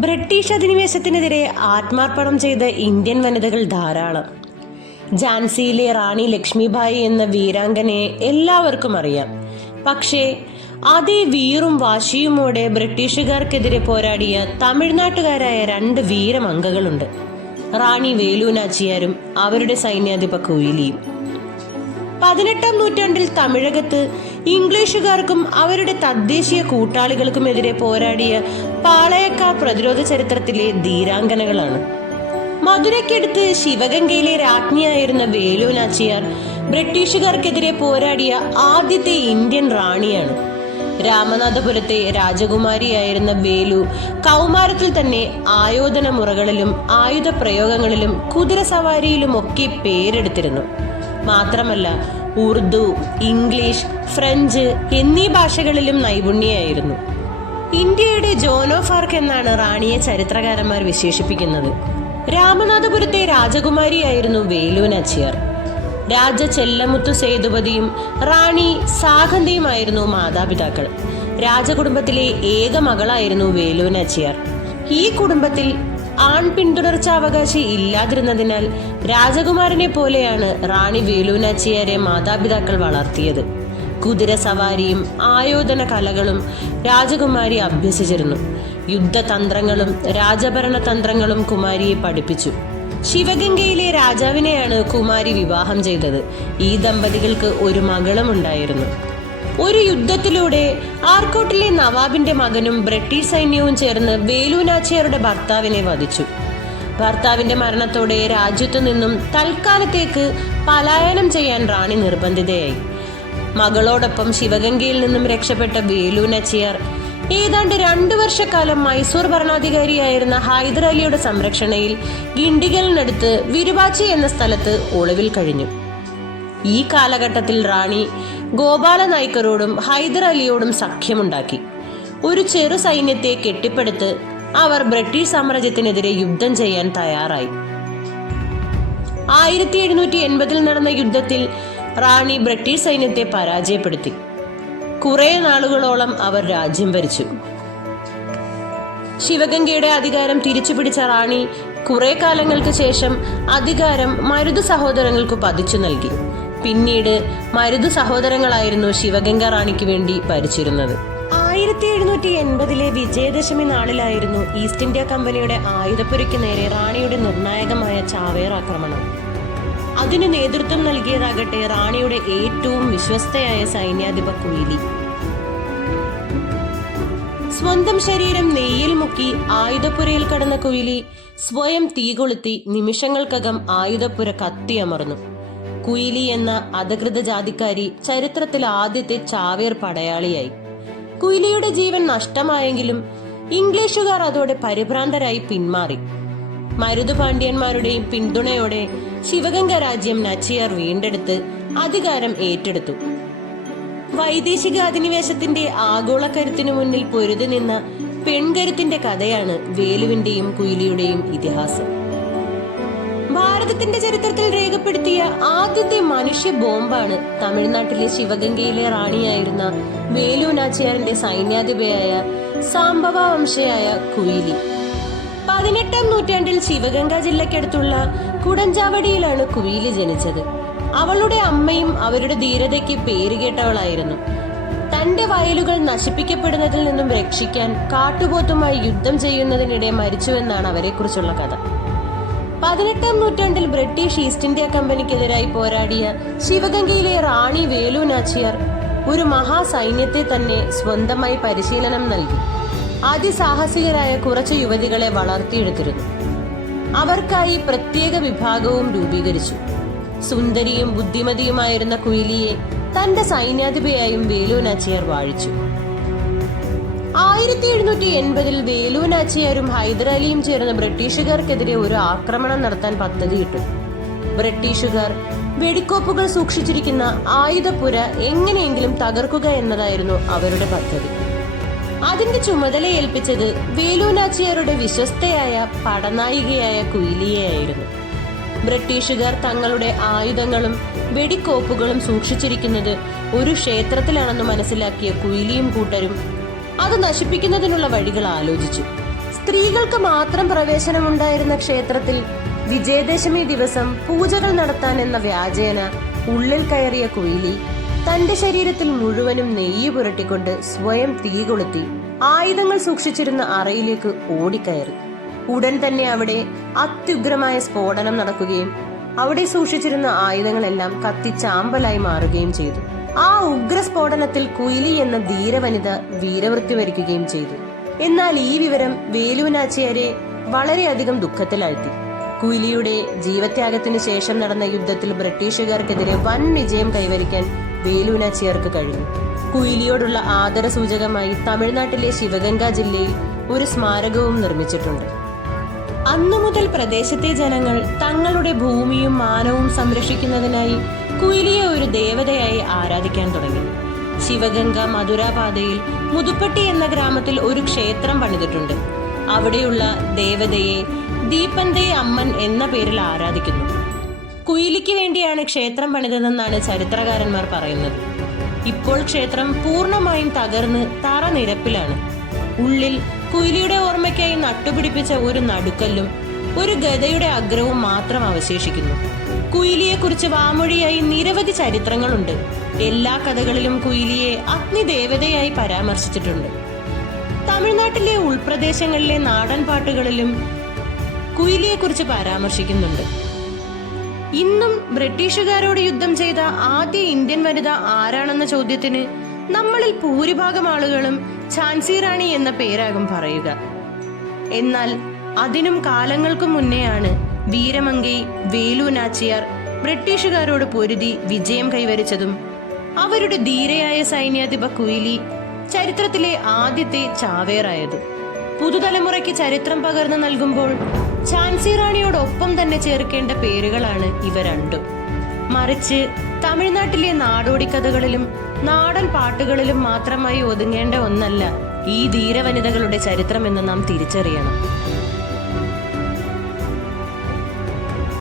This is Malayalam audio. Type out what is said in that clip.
ബ്രിട്ടീഷ് അധിനിവേശത്തിനെതിരെ ആത്മാർപ്പണം ചെയ്ത ഇന്ത്യൻ വനിതകൾ ധാരാളം. ഝാൻസിയിലെ റാണി ലക്ഷ്മിഭായി എന്ന വീരാംഗനയെ എല്ലാവർക്കും അറിയാം. പക്ഷേ അതേ വീറും വാശിയുമോടെ ബ്രിട്ടീഷുകാർക്കെതിരെ പോരാടിയ തമിഴ്നാട്ടുകാരായ 2 വീരമംഗകളുണ്ട്. റാണി വേലു നാച്ചിയാരും അവരുടെ സൈന്യാധിപ കുയിലിയും. 18-ാം നൂറ്റാണ്ടിൽ തമിഴകത്ത് ഇംഗ്ലീഷുകാർക്കും അവരുടെ തദ്ദേശീയ കൂട്ടാളികൾക്കുമെതിരെ പോരാടിയ പാളയക്കാർ പ്രതിരോധ ചരിത്രത്തിലെ ധീരാംഗനകളാണ്. മധുരയ്ക്കടുത്ത് ശിവഗംഗയിലെ രാജ്ഞിയായിരുന്ന വേലു നാച്ചിയാർ ബ്രിട്ടീഷുകാർക്കെതിരെ പോരാടിയ ആദ്യത്തെ ഇന്ത്യൻ റാണിയാണ്. രാമനാഥപുരത്തെ രാജകുമാരിയായിരുന്ന വേലു കൗമാരത്തിൽ തന്നെ ആയോധന മുറകളിലും ആയുധ പ്രയോഗങ്ങളിലും കുതിരസവാരിയിലുമൊക്കെ പേരെടുത്തിരുന്നു. മാത്രമല്ല ഉറുദു, ഇംഗ്ലീഷ്, ഫ്രഞ്ച് എന്നീ ഭാഷകളിലും നൈപുണ്യായിരുന്നു. ഇന്ത്യയുടെ ജോൻ ഓഫ് ആർക്ക് എന്നാണ് റാണിയെ ചരിത്രകാരന്മാർ വിശേഷിപ്പിക്കുന്നത്. രാമനാഥപുരത്തെ രാജകുമാരിയായിരുന്നു വേലു നാച്ചിയാർ. രാജ ചെല്ലമുത്തു സേതുപതിയും റാണി സാഖന്തയുമായിരുന്നു മാതാപിതാക്കൾ. രാജകുടുംബത്തിലെ ഏക മകളായിരുന്നു വേലു നാച്ചിയാർ. ഈ കുടുംബത്തിൽ ആൺ പിന്തുടർച്ചാവകാശി ഇല്ലാതിരുന്നതിനാൽ രാജകുമാരനെ പോലെയാണ് റാണി വേലു നാച്ചിയാരെ മാതാപിതാക്കൾ വളർത്തിയത്. കുതിര സവാരിയും ആയോധന കലകളും രാജകുമാരി അഭ്യസിച്ചിരുന്നു. യുദ്ധതന്ത്രങ്ങളും രാജഭരണ തന്ത്രങ്ങളും കുമാരിയെ പഠിപ്പിച്ചു. ശിവഗംഗയിലെ രാജാവിനെയാണ് കുമാരി വിവാഹം ചെയ്തത്. ഈ ദമ്പതികൾക്ക് ഒരു മകളും ഉണ്ടായിരുന്നു. ഒരു യുദ്ധത്തിലൂടെ ആർക്കോട്ടിലെ നവാബിന്റെ മകനും ബ്രിട്ടീഷ് സൈന്യവും ചേർന്ന് വേലു നാച്ചിയാരുടെ ഭർത്താവിനെ വധിച്ചു. ഭർത്താവിന്റെ മരണത്തോടെ രാജ്യത്തു നിന്നും തൽക്കാലത്തേക്ക് പലായനം ചെയ്യാൻ റാണി നിർബന്ധിതയായി. മകളോടൊപ്പം ശിവഗംഗയിൽ നിന്നും രക്ഷപ്പെട്ട വേലു നാച്ചിയാർ ഏതാണ്ട് 2 വർഷക്കാലം മൈസൂർ ഭരണാധികാരിയായിരുന്ന ഹൈദർ അലിയുടെ സംരക്ഷണയിൽ ഗിണ്ടിഗലിനടുത്ത് വിരുവാച്ചി എന്ന സ്ഥലത്ത് ഒളിവിൽ കഴിഞ്ഞു. ഈ കാലഘട്ടത്തിൽ റാണി ഗോപാല നായ്ക്കരോടും ഹൈദർ അലിയോടും സഖ്യമുണ്ടാക്കി. ഒരു ചെറു സൈന്യത്തെ കെട്ടിപ്പടുത്ത് അവർ ബ്രിട്ടീഷ് സാമ്രാജ്യത്തിനെതിരെ യുദ്ധം ചെയ്യാൻ തയ്യാറായി. 1780 നടന്ന യുദ്ധത്തിൽ റാണി ബ്രിട്ടീഷ് സൈന്യത്തെ പരാജയപ്പെടുത്തി. കുറെ നാളുകളോളം അവർ രാജ്യം ഭരിച്ചു. ശിവഗംഗയുടെ അധികാരം തിരിച്ചുപിടിച്ച റാണി കുറെ കാലങ്ങൾക്ക് ശേഷം അധികാരം മരുതു സഹോദരങ്ങൾക്ക് പതിച്ചു നൽകി. പിന്നീട് മരുതു സഹോദരങ്ങളായിരുന്നു ശിവഗംഗ റാണിക്ക് വേണ്ടി ഭരിച്ചിരുന്നത്. 1780 വിജയദശമി നാളിലായിരുന്നു ഈസ്റ്റ് ഇന്ത്യ കമ്പനിയുടെ ആയുധപ്പുരയ്ക്ക് നേരെ റാണിയുടെ നിർണായകമായ ചാവേർ ആക്രമണം. അതിന് നേതൃത്വം നൽകിയതാകട്ടെ റാണിയുടെ ഏറ്റവും വിശ്വസ്തയായ സൈന്യാധിപ കുയിലി. സ്വന്തം ശരീരം നെയ്യിൽ മുക്കി ആയുധപ്പുരയിൽ കടന്ന കുയിലി സ്വയം തീ കൊളുത്തി നിമിഷങ്ങൾക്കകം ആയുധപ്പുര കത്തിയമർന്നു. കുയിലി എന്ന അധികൃത ജാതിക്കാരി ചരിത്രത്തിൽ ആദ്യത്തെ ചാവേർ പടയാളിയായി. കുയിലിയുടെ ജീവൻ നഷ്ടമായെങ്കിലും ഇംഗ്ലീഷുകാർ അതോടെ പരിഭ്രാന്തരായി പിന്മാറി. മരുതു പാണ്ഡ്യന്മാരുടെയും പിന്തുണയോടെ ശിവഗംഗ രാജ്യം നാച്ചിയാർ വീണ്ടെടുത്ത് അധികാരം ഏറ്റെടുത്തു. വൈദേശിക അധിനിവേശത്തിന്റെ ആഗോളക്കരുത്തിനു മുന്നിൽ പൊരുതി നിന്ന പെൺകരുത്തിന്റെ കഥയാണ് വേലുവിന്റെയും കുയിലിയുടെയും ഇതിഹാസം. ഭാരതത്തിന്റെ ചരിത്രത്തിൽ രേഖപ്പെടുത്തിയ ആദ്യത്തെ മനുഷ്യ ബോംബാണ് തമിഴ്നാട്ടിലെ ശിവഗംഗയിലെ റാണിയായിരുന്ന വേലു നാച്ചിയാറിന്റെ സൈന്യാധിപയായ സാംബവ വംശയായ കുയിലി. 18-ാം നൂറ്റാണ്ടിൽ ശിവഗംഗ ജില്ലയ്ക്കടുത്തുള്ള കുടഞ്ചാവടിയിലാണ് കുയിലി ജനിച്ചത്. അവളുടെ അമ്മയും അവരുടെ ധീരതയ്ക്ക് പേരുകേട്ടവളായിരുന്നു. തന്റെ വയലുകൾ നശിപ്പിക്കപ്പെടുന്നതിൽ നിന്നും രക്ഷിക്കാൻ കാട്ടുപോത്തുമായി യുദ്ധം ചെയ്യുന്നതിനിടെ മരിച്ചുവെന്നാണ് അവരെക്കുറിച്ചുള്ള കഥ. 18-ാം നൂറ്റാണ്ടിൽ ബ്രിട്ടീഷ് ഈസ്റ്റ് ഇന്ത്യ കമ്പനിക്കെതിരായി പോരാടിയ ശിവഗംഗയിലെ റാണി വേലു നാച്ചിയാർ ഒരു മഹാസൈന്യത്തെ തന്നെ സ്വന്തമായി പരിശീലനം നൽകി. അതിസാഹസികരായ കുറച്ച് യുവതികളെ വളർത്തിയെടുത്തിരുന്നു. അവർക്കായി പ്രത്യേക വിഭാഗവും രൂപീകരിച്ചു. സുന്ദരിയും ബുദ്ധിമതിയുമായിരുന്ന കുയിലിയെ തന്റെ സൈന്യാധിപയായും വേലു നാച്ചിയാർ വാഴിച്ചു. 1780 വേലു നാച്ചിയാരും ഹൈദർ അലിയും ചേർന്ന് ബ്രിട്ടീഷുകാർക്കെതിരെ ഒരു ആക്രമണം നടത്താൻ പദ്ധതിയിട്ടു. ബ്രിട്ടീഷുകാർ വെടിക്കോപ്പുകൾ സൂക്ഷിച്ചിരിക്കുന്ന ആയുധപ്പുര എങ്ങനെയെങ്കിലും തകർക്കുക എന്നതായിരുന്നു അവരുടെ പദ്ധതി. അതിന്റെ ചുമതല ഏൽപ്പിച്ചത് വേലു നാച്ചിയാരുടെ വിശ്വസ്തയായ പടനായികയായ കുയിലിയെയായിരുന്നു. ബ്രിട്ടീഷുകാർ തങ്ങളുടെ ആയുധങ്ങളും വെടിക്കോപ്പുകളും സൂക്ഷിച്ചിരിക്കുന്നത് ഒരു ക്ഷേത്രത്തിലാണെന്ന് മനസ്സിലാക്കിയ കുയിലിയും കൂട്ടരും അത് നശിപ്പിക്കുന്നതിനുള്ള വഴികൾ ആലോചിച്ചു. സ്ത്രീകൾക്ക് മാത്രം പ്രവേശനമുണ്ടായിരുന്ന ക്ഷേത്രത്തിൽ വിജയദശമി ദിവസം പൂജകൾ നടത്താൻ എന്ന വ്യാജേന ഉള്ളിൽ കയറിയ കുയിലി തന്റെ ശരീരത്തിൽ മുഴുവനും നെയ്യ് പുരട്ടിക്കൊണ്ട് സ്വയം തീ കൊളുത്തി ആയുധങ്ങൾ സൂക്ഷിച്ചിരുന്ന അറയിലേക്ക് ഓടിക്കയറി. ഉടൻ തന്നെ അവിടെ അത്യുഗ്രമായ സ്ഫോടനം നടക്കുകയും അവിടെ സൂക്ഷിച്ചിരുന്ന ആയുധങ്ങളെല്ലാം കത്തിച്ചാമ്പലായി മാറുകയും ചെയ്തു. ആ ഉഗ്രസ്ഫോടനത്തിൽ കുയിലി എന്ന ധീരവനിത വീരമൃത്യു വരിക്കുകയും ചെയ്തു. എന്നാൽ ഈ വിവരം വേലുനാച്ചിയാരെ വളരെയധികം ദുഃഖത്തിലാഴ്ത്തി. കുയിലിയുടെ ജീവത്യാഗത്തിന് ശേഷം നടന്ന യുദ്ധത്തിൽ ബ്രിട്ടീഷുകാർക്കെതിരെ വൻ വിജയം കൈവരിക്കാൻ വേലുനാച്ചിയാർക്ക് കഴിഞ്ഞു. കുയിലിയോടുള്ള ആദര സൂചകമായി തമിഴ്നാട്ടിലെ ശിവഗംഗ ജില്ലയിൽ ഒരു സ്മാരകവും നിർമ്മിച്ചിട്ടുണ്ട്. അന്നു മുതൽ പ്രദേശത്തെ ജനങ്ങൾ തങ്ങളുടെ ഭൂമിയും മാനവും സംരക്ഷിക്കുന്നതിനായി കുയിലിയെ ഒരു ദേവതയായി ആരാധിക്കാൻ തുടങ്ങി. ശിവഗംഗ മധുര പാതയിൽ മുതുപ്പട്ടി എന്ന ഗ്രാമത്തിൽ ഒരു ക്ഷേത്രം പണിതിട്ടുണ്ട്. അവിടെയുള്ള ദേവതയെ ദീപന്തേ അമ്മൻ എന്ന പേരിൽ ആരാധിക്കുന്നു. കുയിലിക്ക് വേണ്ടിയാണ് ക്ഷേത്രം പണിതതെന്നാണ് ചരിത്രകാരന്മാർ പറയുന്നത്. ഇപ്പോൾ ക്ഷേത്രം പൂർണ്ണമായും തകർന്ന് തറ നിരപ്പിലാണ്. ഉള്ളിൽ കുയിലിയുടെ ഓർമ്മയ്ക്കായി നട്ടുപിടിപ്പിച്ച ഒരു നടുക്കല്ലും ഒരു ഗദയുടെ അഗ്രവും മാത്രം അവശേഷിക്കുന്നു. കുയിലിയെക്കുറിച്ച് വാമൊഴിയായി നിരവധി ചരിത്രങ്ങളുണ്ട്. എല്ലാ കഥകളിലും കുയിലിയെ അഗ്നിദേവതയായി പരാമർശിച്ചിട്ടുണ്ട്. തമിഴ്നാട്ടിലെ ഉൾപ്രദേശങ്ങളിലെ നാടൻ പാട്ടുകളിലും കുയിലിയെക്കുറിച്ച് പരാമർശിക്കുന്നുണ്ട്. ഇന്നും ബ്രിട്ടീഷുകാരോട് യുദ്ധം ചെയ്ത ആദ്യ ഇന്ത്യൻ വനിത ആരാണെന്ന ചോദ്യത്തിന് നമ്മളിൽ ഭൂരിഭാഗം ആളുകളും ഝാൻസി റാണി എന്ന പേരാകും പറയുക. എന്നാൽ അതിനും കാലങ്ങൾക്കു മുന്നെയാണ് വീരമംഗൈ വേലു നാച്ചിയാർ ബ്രിട്ടീഷുകാരോട് പൊരുതി വിജയം കൈവരിച്ചതും അവരുടെ ധീരയായ സൈന്യാധിപ കുയിലി ചരിത്രത്തിലെ ആദ്യത്തെ ചാവേറായത്. പുതുതലമുറയ്ക്ക് ചരിത്രം പകർന്നു നൽകുമ്പോൾ ഝാൻസി റാണിയോടൊപ്പം തന്നെ ചേർക്കേണ്ട പേരുകളാണ് ഇവ രണ്ടും. മറിച്ച് തമിഴ്നാട്ടിലെ നാടോടി കഥകളിലും നാടൻ പാട്ടുകളിലും മാത്രമായി ഒതുങ്ങേണ്ട ഒന്നല്ല ഈ ധീരവനിതകളുടെ ചരിത്രമെന്ന് നാം തിരിച്ചറിയണം.